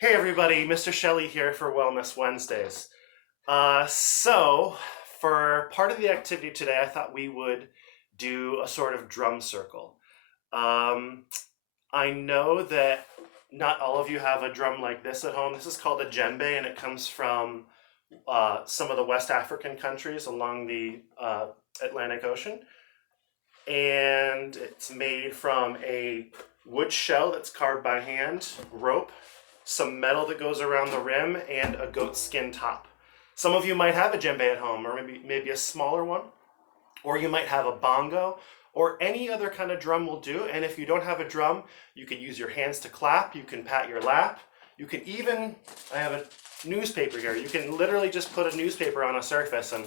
Hey everybody, Mr. Shelley here for Wellness Wednesdays. So for part of the activity today, I thought we would do a sort of drum circle. Um, I know that not all of you have a drum like this at home. This is called a djembe, and it comes from some of the West African countries along the Atlantic Ocean. And it's made from a wood shell that's carved by hand, rope, some metal that goes around the rim, and a goat skin top. Some of you might have a djembe at home, or maybe a smaller one, or you might have a bongo, or any other kind of drum will do. And if you don't have a drum, you can use your hands to clap, you can pat your lap, you can even, I have a newspaper here, you can literally just put a newspaper on a surface and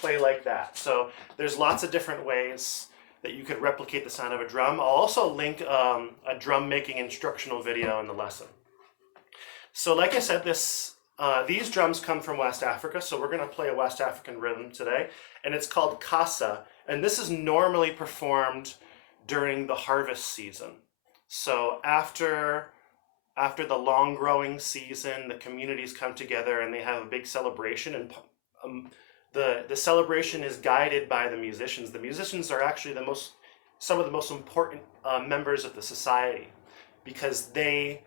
play like that. So there's lots of different ways that you could replicate the sound of a drum. I'll also link a drum making instructional video in the lesson. So like I said, these drums come from West Africa, so we're going to play a West African rhythm today, and it's called kassa, and this is normally performed during the harvest season. So after the long growing season, the communities come together and they have a big celebration, and the celebration is guided by the musicians. The musicians are actually some of the most important members of the society, because they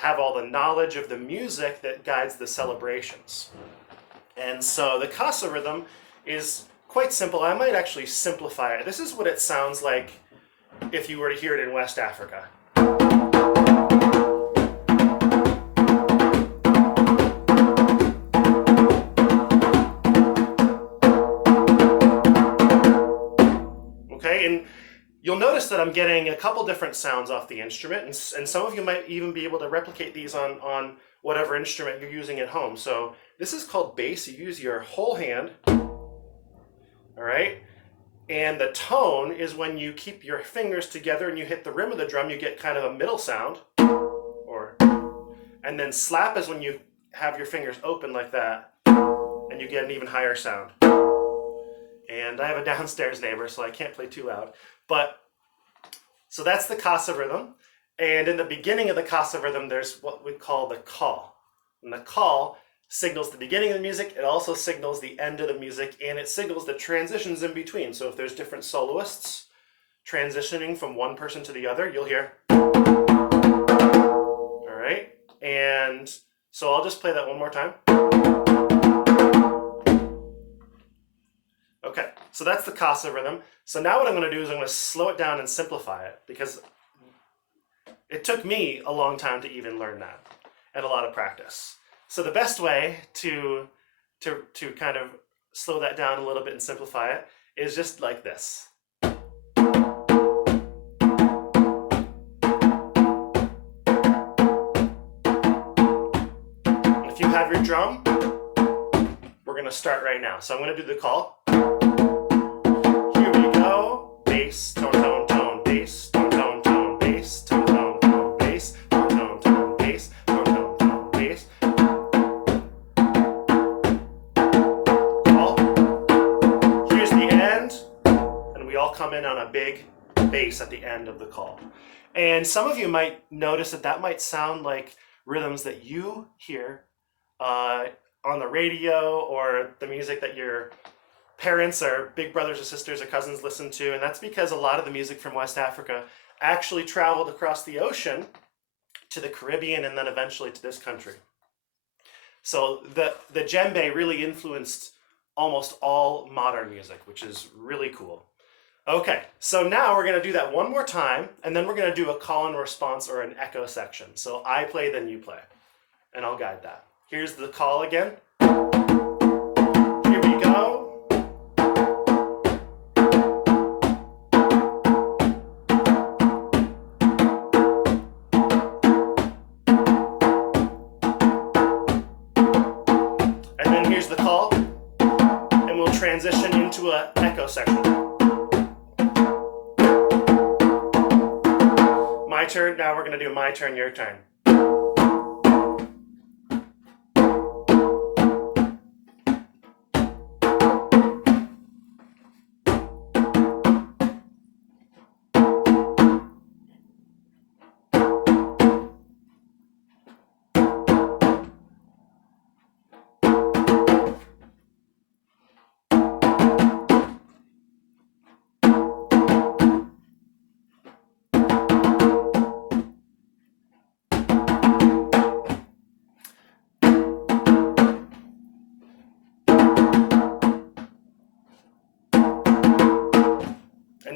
have all the knowledge of the music that guides the celebrations. And so the kassa rhythm is quite simple. I might actually simplify it. This is what it sounds like if you were to hear it in West Africa. And you'll notice that I'm getting a couple different sounds off the instrument, and some of you might even be able to replicate these on whatever instrument you're using at home. So this is called bass. You use your whole hand, all right? And the tone is when you keep your fingers together and you hit the rim of the drum, you get kind of a middle sound, and then slap is when you have your fingers open like that, and you get an even higher sound. And I have a downstairs neighbor, so I can't play too loud. So that's the kassa rhythm. And in the beginning of the kassa rhythm, there's what we call the call. And the call signals the beginning of the music. It also signals the end of the music, and it signals the transitions in between. So if there's different soloists transitioning from one person to the other, you'll hear. All right. And so I'll just play that one more time. Okay, so that's the kassa rhythm. So now what I'm going to do is I'm going to slow it down and simplify it, because it took me a long time to even learn that, and a lot of practice. So the best way to kind of slow that down a little bit and simplify it is just like this. If you have your drum, we're going to start right now. So I'm going to do the call. Bass, tone, tone, tone, bass, tone, tone, tone, bass, tone, tone, tone, bass, tone, tone, tone, bass, tone, tone, tone, bass. Call. Here's the end, and we all come in on a big bass at the end of the call. And some of you might notice that might sound like rhythms that you hear on the radio, or the music that your parents or big brothers or sisters or cousins listen to, and that's because a lot of the music from West Africa actually traveled across the ocean to the Caribbean and then eventually to this country. So the djembe really influenced almost all modern music, which is really cool. Okay, so now we're going to do that one more time, and then we're going to do a call and response, or an echo section. So I play, then you play, and I'll guide that. Here's the call again. Here we go. Here's the call, and we'll transition into an echo section. My turn. Now we're going to do my turn, your turn.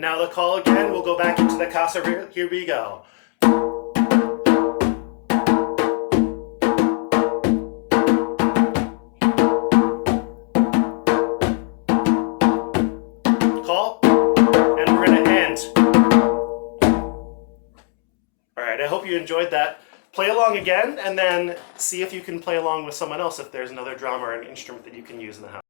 now the call again. We'll go back into the casa. Here we go. Call, and we're going to end. All right, I hope you enjoyed that. Play along again, and then see if you can play along with someone else if there's another drum or an instrument that you can use in the house.